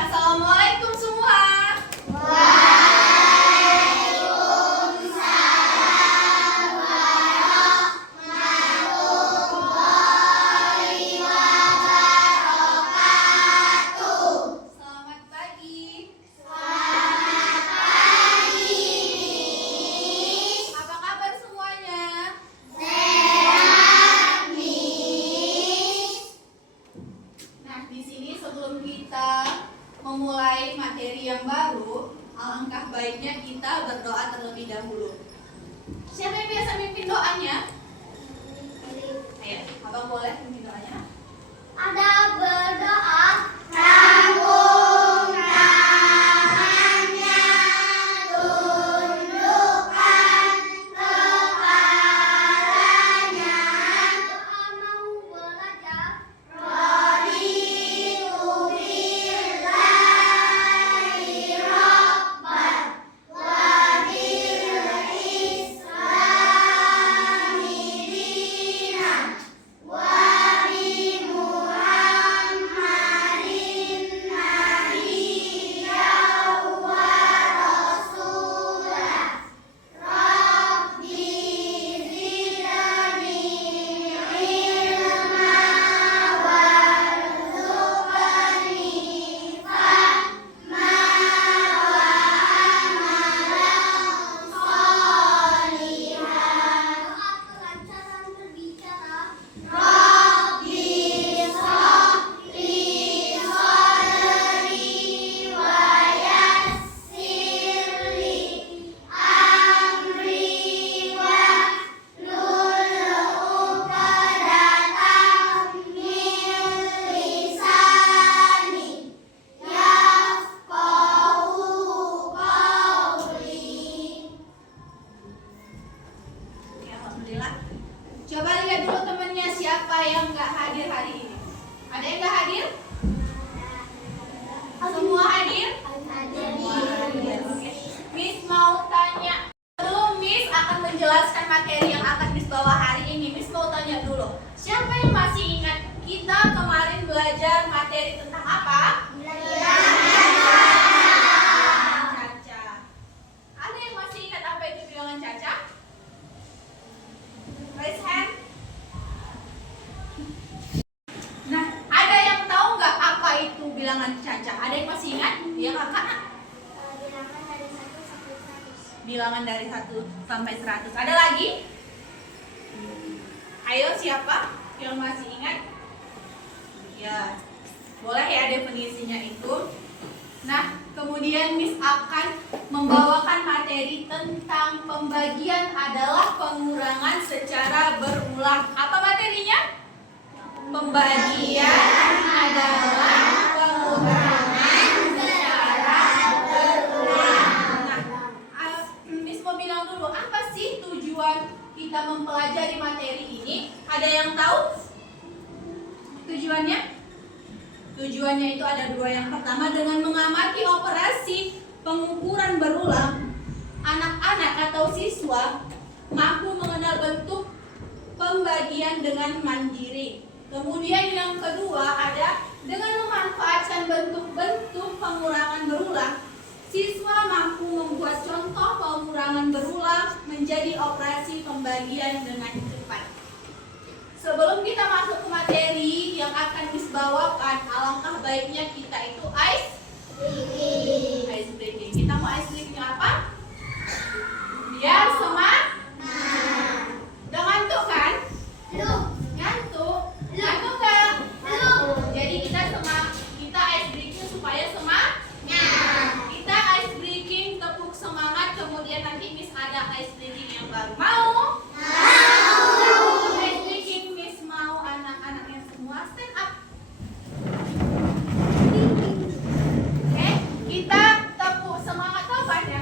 Assalamualaikum semua. Selamat pagi. Apa kabar semuanya? Nah, di sini sebelum kita memulai materi yang baru, alangkah baiknya kita berdoa terlebih dahulu. Siapa yang biasa mimpin doanya? Ayo, abang boleh mimpin doanya? Ada berdoa, rangkum tangannya, tundukkan kepalanya. Doa mau belajar, raditu billahi rabban wa bil islami dinan wa bi Muhammadin nabiyyan wa rasulah. Rabbi zidni ilma warzuqni fahma wa amalan sholihan. Doa kelancaran berbicara. Rabbi shrahli sadri wa yassirli amri wahlul 'uqdatam min lisani yafqahu qawli. Ya, alhamdulillah. Coba lihat dulu temennya siapa yang nggak hadir hari ini. Ada yang nggak hadir? Semua hadir? Semua hadir. Oke. Miss mau tanya dulu. Miss akan menjelaskan materi yang akan Miss bawa hari ini. Miss mau tanya dulu. Siapa yang masih ingat kita kemarin belajar materi tentang apa? Caca. Ada yang masih ingat apa itu bilangan caca? Raise hand. Nah, ada yang tahu nggak apa itu bilangan caca? Ada yang masih ingat? Ya kakak? Bilangan dari 1 sampai 100. Bilangan dari 1 sampai 100. Ada lagi? Ayo, siapa yang masih ingat? Ya, boleh ya definisinya itu. Nah, kemudian Miss akan membawakan materi tentang pembagian adalah pengurangan secara berulang. Apa materinya? Pembagian adalah pengurangan secara berulang. Nah, Miss mau bilang dulu, apa sih tujuan kita mempelajari materi ini? Ada yang tahu tujuannya? Tujuannya itu ada dua. Yang pertama, dengan mengamati operasi pengukuran berulang, anak-anak atau siswa mampu mengenal bentuk pembagian dengan mandiri. Kemudian yang kedua ada dengan memanfaatkan bentuk-bentuk pengurangan berulang, siswa mampu membuat contoh pengurangan berulang menjadi operasi pembagian dengan cepat. Sebelum kita masuk ke materi yang akan Miss bawakan, alangkah baiknya kita itu ice breaking. Kita mau ice breaking apa? Biar semangat. Udah ngantuk kan? Belum. Ngantuk? Ngantuk nggak? Belum. Jadi kita ice breaking supaya semangat. Kita ice breaking tepuk semangat, kemudian nanti Miss ada ice breaking yang baru. Mau? Ice breaking Miss mau anak-anaknya semua stand up. Oke, kita tepuk semangat. Tahu kan ya?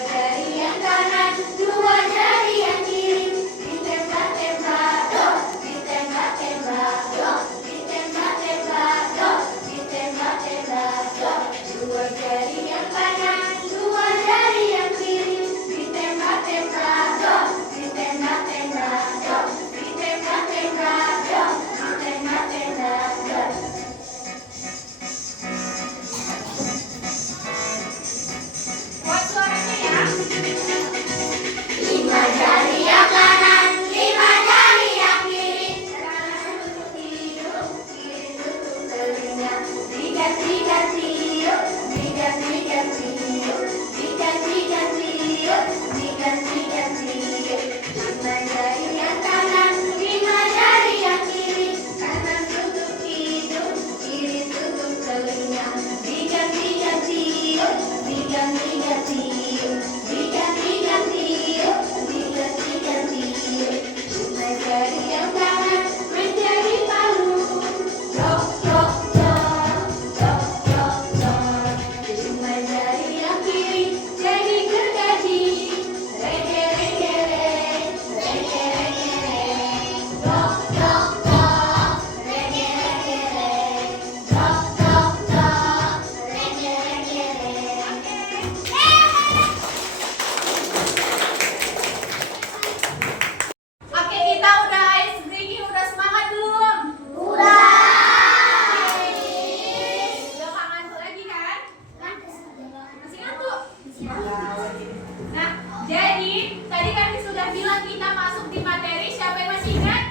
jari yang kanan, dua jari yang kiri. Ditembak-tembak do, ditembak-tembak do, ditembak-tembak do, ditembak-tembak do. Dua jari yang kanan, dua jari yang kiri. Ditembak-tembak do, ditembak-tembak do, ditembak-tembak do, ditembak-tembak do. Buat suaranya ya. Lima jari yang kanan, lima jari yang kiri. Kanan tutup hidung, kiri tutup telinga. Diganti-ganti yuk, diganti-ganti yuk, diganti-ganti yuk, diganti-ganti yuk. Lima jari yang kanan, lima jari yang kiri. Kanan tutup hidung, kiri tutup telinga. Diganti-ganti yuk, diganti-ganti yuk, diganti-ganti yuk, diganti-ganti yuk. Lima jari yang kanan menjadi palu. Dok, dok, dok, dok, dok, dok. Lima jari yang kiri jadi gergaji. Rege, rege, re, rege, rege, re. Dok, dok, dok, rege, rege, re. Dok, dok, dok, rege, rege, re. Oke, kita udah ice drinking, udah semangat belum? Udah. Udah gak ngantuk lagi kan? Masih ngantuk? Nah, jadi tadi kami sudah bilang kita masuk di materi. Siapa yang masih ingat?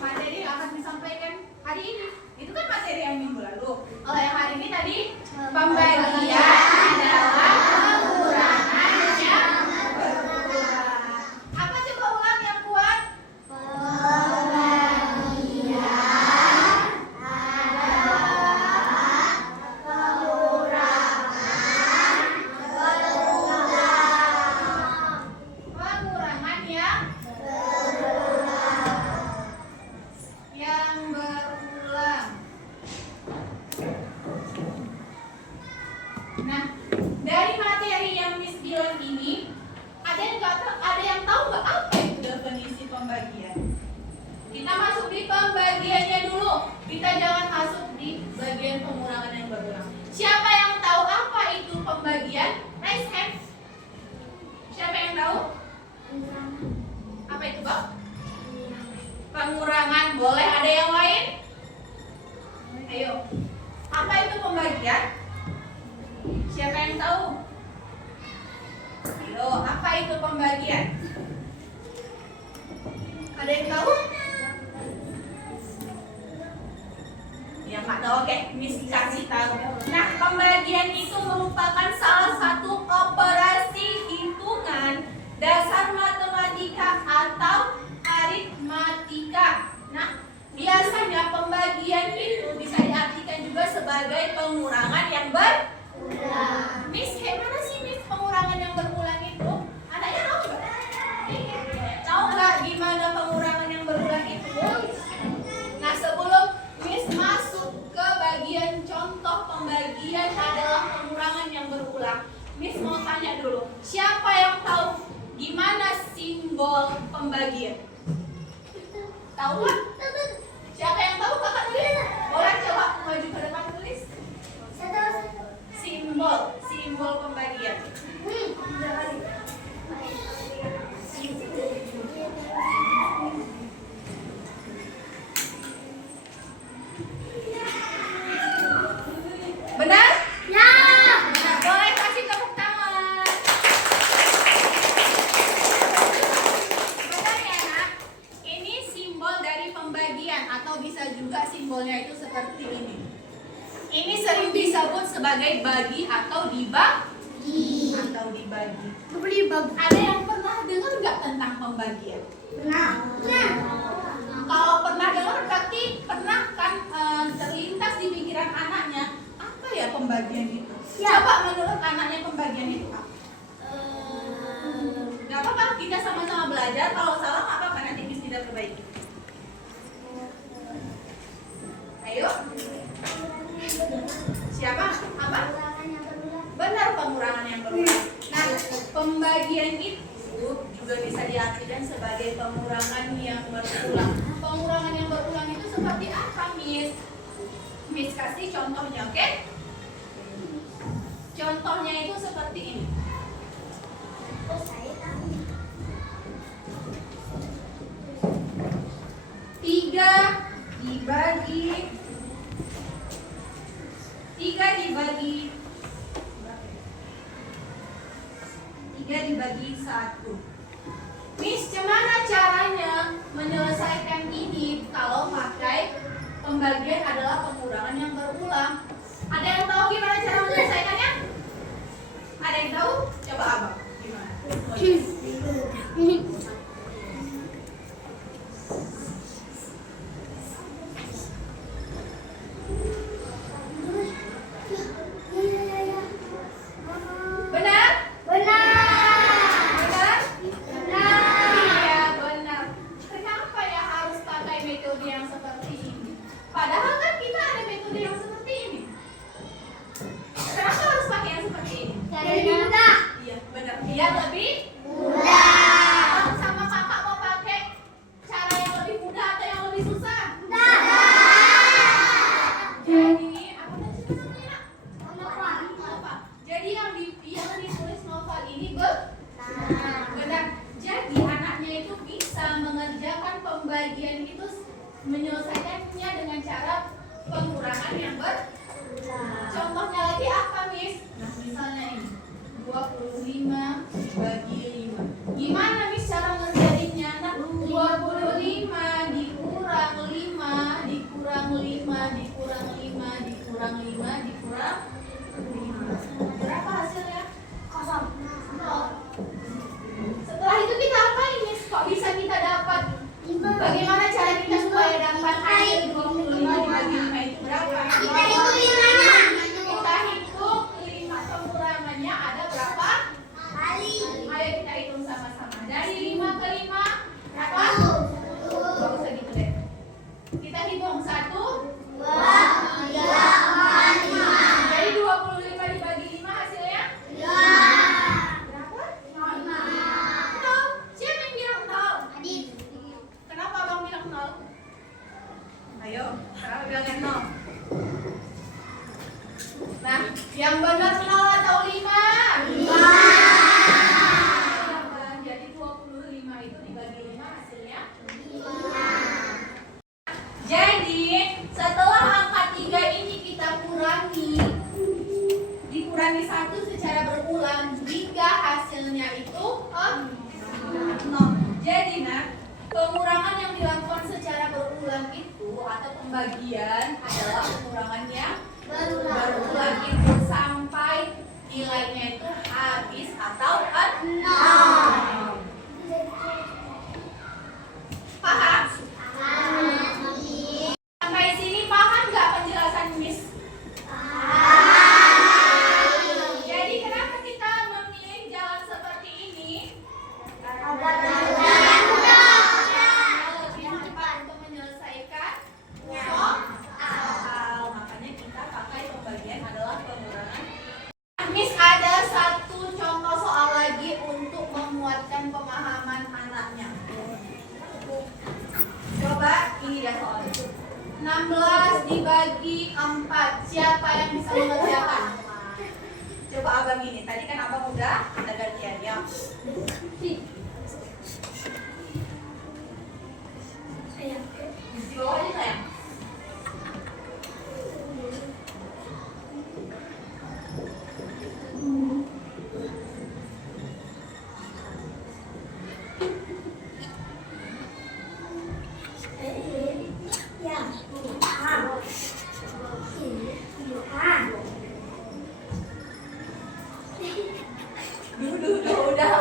Materi yang akan disampaikan hari ini. Itu kan materi yang minggu lalu. Kalau yang hari ini tadi pembagian adalah pengurangan yang berulang. Apa coba ulang yang kuat? Pengurangan yang berulang. Nah, dari materi yang Miss bilang ini, ada yang tahu nggak apa itu definisi pembagian? Kita masuk di pembagiannya dulu. Kita jangan masuk di bagian pengurangan yang berulang. Siapa yang tahu apa itu pembagian? Raise hand. Siapa yang tahu? Apa itu, Bang? Pengurangan. Boleh ada yang lain? Ayo. Apa itu pembagian? Siapa yang tahu? Ayo, apa itu pembagian? Ada yang tahu? Yang nggak tahu, oke, Miss kasih tahu. Nah, pembagian itu merupakan salah satu operasi hitungan dasar matematika atau aritmatika. Nah, biasanya pembagian itu bisa diartikan juga sebagai pengurangan yang berulang. Miss, kayak mana sih Miss pengurangan yang berulang itu? Anaknya tahu nggak? Tahu nggak gimana pengurangan yang berulang itu? Nah, sebelum Miss masuk ke bagian contoh pembagian adalah pengurangan yang berulang, Miss mau tanya dulu, siapa yang tahu gimana simbol pembagian? Tahu nggak? Siapa yang tahu? Kakak tulis. Boleh coba maju ke depan tulis. Simbol pembagian. Benar? Ya. Nah, boleh kasih tepuk tangan. Benar ya, Nak? Ini simbol dari pembagian atau bisa juga simbolnya itu seperti ini. Ini sering disebut sebagai bagi atau dibagi. Ada yang pernah dengar nggak tentang pembagian? Pernah. Kalau pernah dengar berarti pernah kan terlintas di pikiran anaknya, apa ya pembagian itu? Ya. Coba menurut anaknya pembagian itu apa? Gak apa-apa, kita sama-sama belajar. Kalau salah nggak apa-apa, nanti Miss tidak perbaiki. Ayo. Siapa? Apa? Pembagian itu juga bisa diartikan sebagai pengurangan yang berulang. Pengurangan yang berulang itu seperti apa, Miss? Miss kasih contohnya, oke? Contohnya itu seperti ini. Oh, saya tahu. 3 dibagi 1. Miss, gimana caranya menyelesaikan ini kalau pakai pembagian adalah pengurangan yang berulang? Ada yang tahu gimana cara menyelesaikannya? Ada yang tahu? Coba abang. Gimana? Benar? Benar? Iya, benar. Kenapa ya harus pakai metode yang seperti ini? Padahal kan kita ada metode yang seperti ini. Kenapa harus pakai yang seperti ini? Iya, benar. Biar lebih mudah. Sama kakak mau pakai cara yang lebih mudah atau yang lebih susah? Jadi, apa tadi namanya? Nova. Jadi yang ditulis novel ini benar. Jadi anaknya itu bisa mengerjakan pembagian itu, menyelesaikannya dengan cara pengurangan yang Contohnya lagi apa, Miss? Nah, misalnya ini 25 bagi 5. Gimana, Miss, cara ngerjainnya? Nah, 25 dikurang 5 dikurang 5 dikurang 5 dikurang 5 dikurang 5. Berapa hasilnya? 0. Setelah itu kita apain, Miss? Kok bisa kita dapat? Bagaimana cara kita supaya dapat hasil 25 dibagi 5 itu berapa? Kita hitung 5. Pengurangannya ada berapa? Ayo kita hitung sama-sama. Dari 5 ke 5 berapa? Gak usah gitu deh. Kita hitung 1, 2, 3, 4, 5. Jadi 25 dibagi 5 hasilnya? Berapa? 0. Siapa yang bilang 0? Kenapa abang bilang 0? Ayo, kenapa bilangnya 0? Nah, yang benar 0 atau 5? 5. Jadi 25 itu dibagi 5 hasilnya 5. Jadi, setelah angka 3 ini kita dikurangi 1 secara berulang jika hasilnya itu 0. Jadi, nah, pengurangan yang dilakukan secara berulang itu atau pembagian adalah pengurangan yang berulang itu sampai nilainya itu habis atau 0. Paham? Sampai sini paham nggak penjelasan Miss? Jadi kenapa kita memilih jalan seperti ini? Lebih cepat untuk menyelesaikan soal. Makanya kita pakai pembagian adalah pengurangan. Miss, ada satu contoh soal lagi untuk menguatkan pemahaman anaknya. Coba ini dia soalnya. 16 dibagi 4. Siapa yang bisa mengerjakan? Coba abang ini. Tadi kan abang udah ada gantiannya. Di bawah aja sayang.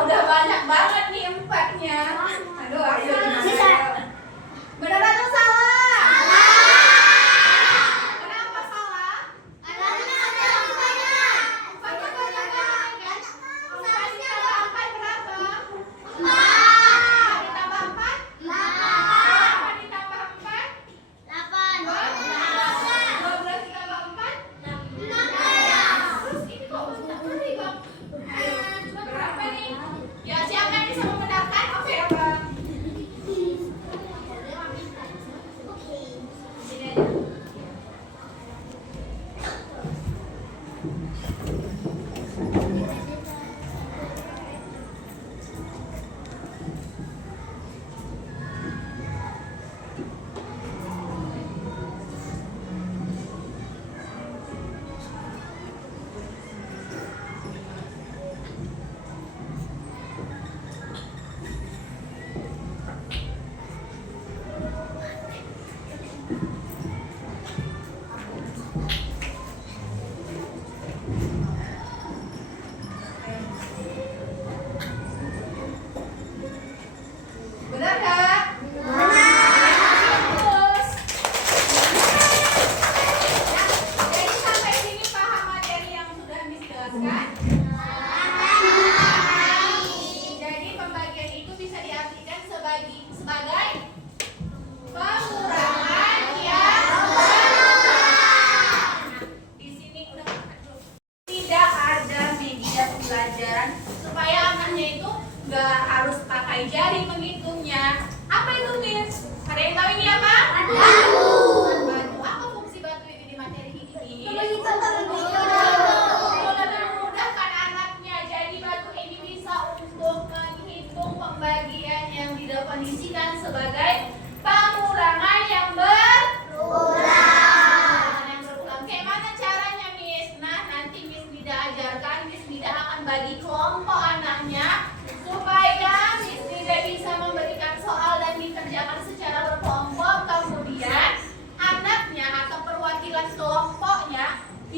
Udah banyak banget nih 4-nya. Aduh, ayo. Benar atau salah?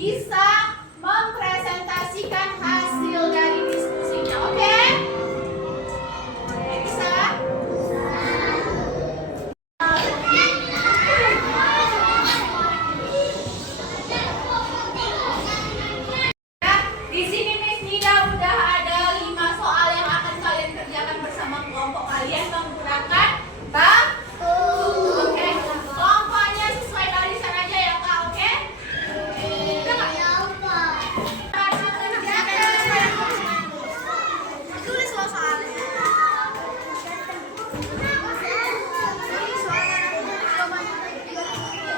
bisa mempresentasikan hasil dari diskusinya. Oke? Bisa? Nah, di sini Miss Nida udah ada 5 soal yang akan kalian kerjakan bersama kelompok kalian menggunakan bangku. Oke? Kelompoknya sesuai barisan aja ya Kak, oke? Udah nggak? Tulis lo soalnya.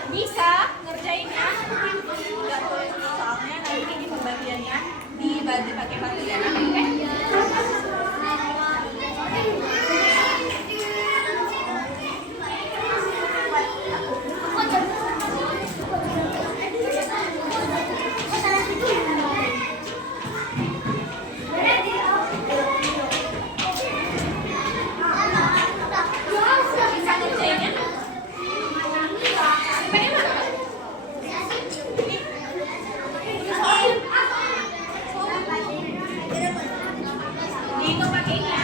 Bisa ngerjainnya. Nggak tulis soalnya nanti di pembagiannya dibagi pakai bagian, oke? Bisa ngerjainnya? Simpannya mana, Kak? Dihitung pakai ini ya.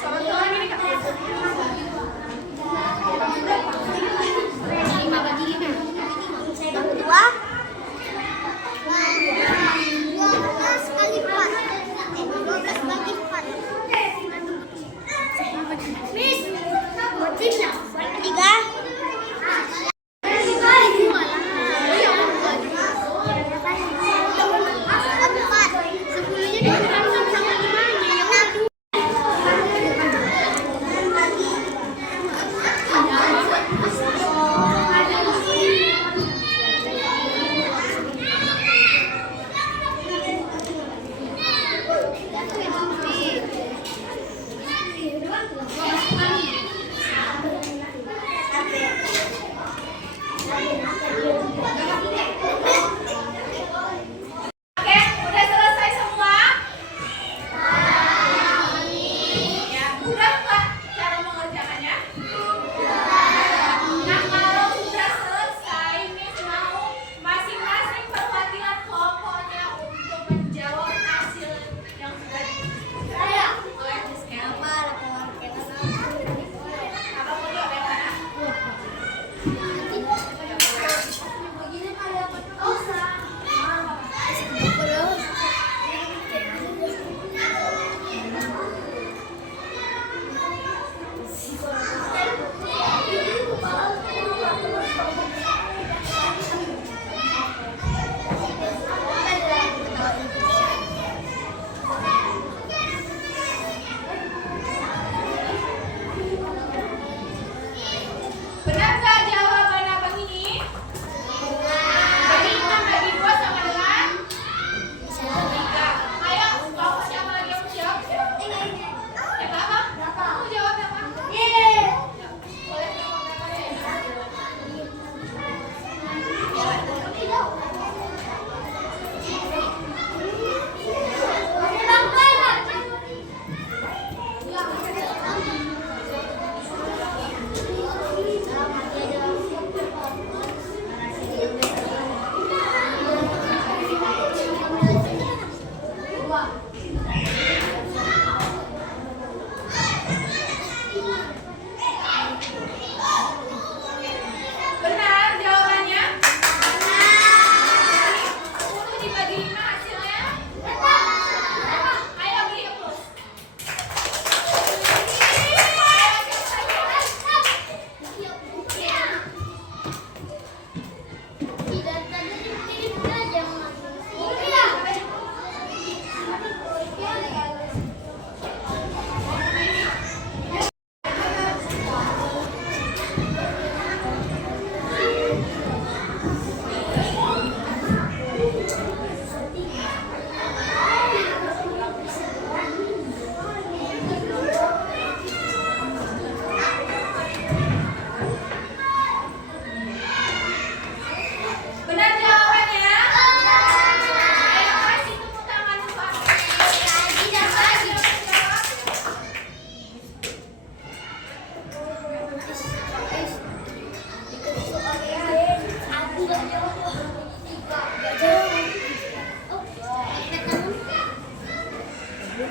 Soal keluar ini Kak. 5 bagi 5. 2 12 kali 4. 12 bagi 4. Miss, buat 3. Oke, udah selesai semua? Ya, udah nggak cara mengerjakannya? Nah, kalau sudah selesai, Miss mau masing-masing perwakilan kelompoknya untuk menjawab hasil yang sudah oleh Miss Kel. Apa mau jawab yang mana? Benar nggak jawaban abang ini? Bagi 6 bagi 2 sama dengan 3. Ayo, kelompok siapa lagi yang mau jawab? Ya apa? Kamu jawab apa? Boleh jawab apa ya? Benar jawabannya? 10 dibagi 5 hasilnya? Ayo beri plus. Benar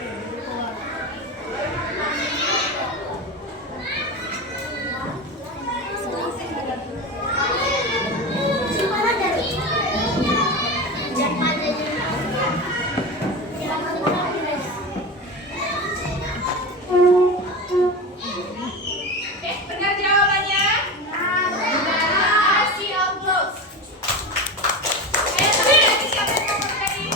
jawabannya? Benar. Kasih aplaus. Siapa yang mau tadi?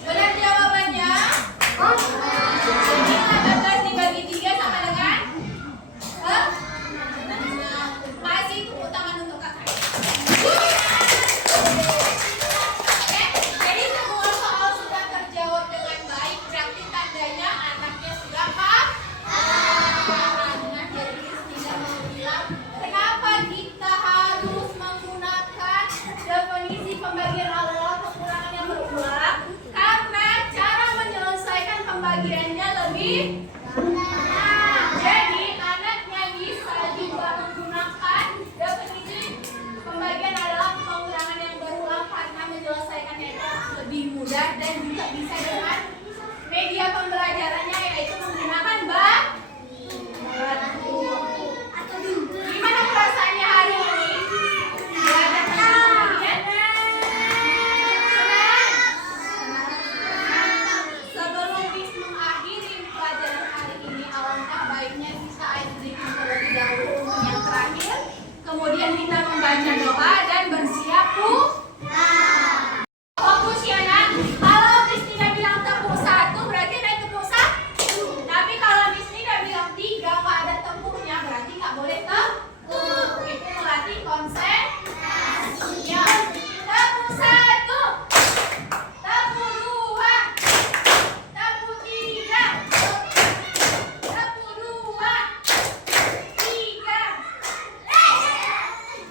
Benar jawabannya? Jadi 18 dibagi 3 sama dengan? Hah? Masih tepuk tangan untuk kakak. Oke, jadi semua soal sudah terjawab dengan baik. Berarti tandanya anaknya sudah paham. Dengan dari Kristina mau bilang, kenapa kita harus menggunakan definisi pembagian adalah kekurangan yang berulang? Karena cara menyelesaikan pembagiannya lebih jadi anaknya bisa juga menggunakan definisi pembagian adalah pengurangan yang berulang karena menyelesaikannya itu lebih mudah dan juga bisa dengan media pembelajarannya yaitu menggunakan batu. Gimana perasaannya hari ini? Belajar tentang pembagian? Sebelum Miss mengakhiri pelajaran hari ini, alangkah baiknya kita ice breaking terlebih dahulu untuk yang terakhir. Kemudian kita membaca doa dan bersiap fokus ya nak. Kalau Miss tidak bilang tepuk 1 berarti naik tepuk 1. Tapi kalau Miss tidak bilang 3 nggak ada tepuknya berarti nggak boleh tepuk. Itu melatih konsentrasinya. Tepuk 1, tepuk 2, tepuk 3, tepuk 2, 3.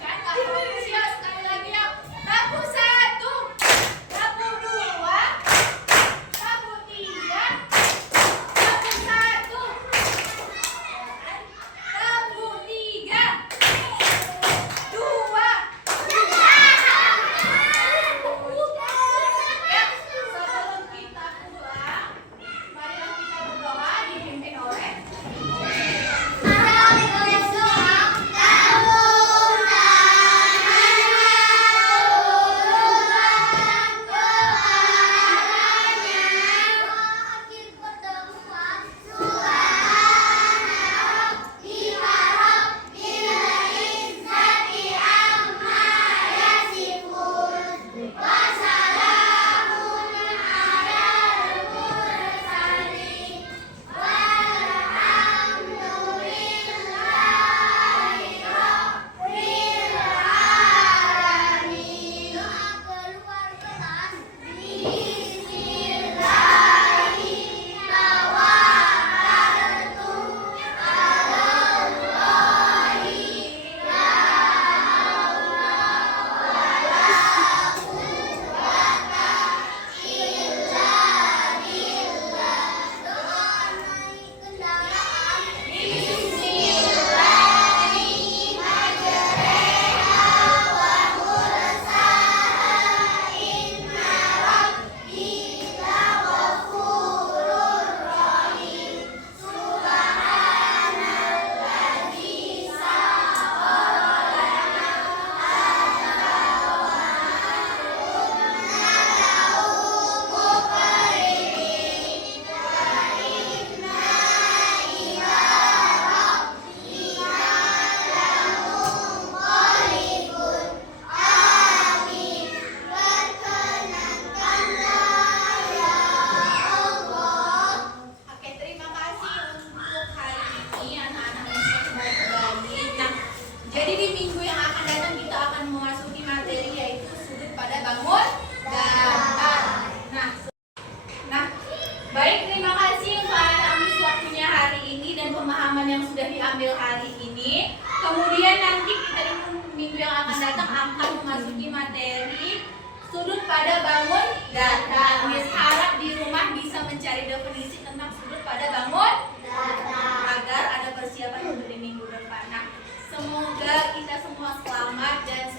Kan nggak fokus ya sekali sudah diambil hari ini. Kemudian nanti kita di minggu yang akan datang akan memasuki materi sudut pada bangun data. Miss harap di rumah bisa mencari definisi tentang sudut pada bangun data agar ada persiapan untuk di minggu depan. Nah, semoga kita semua selamat dan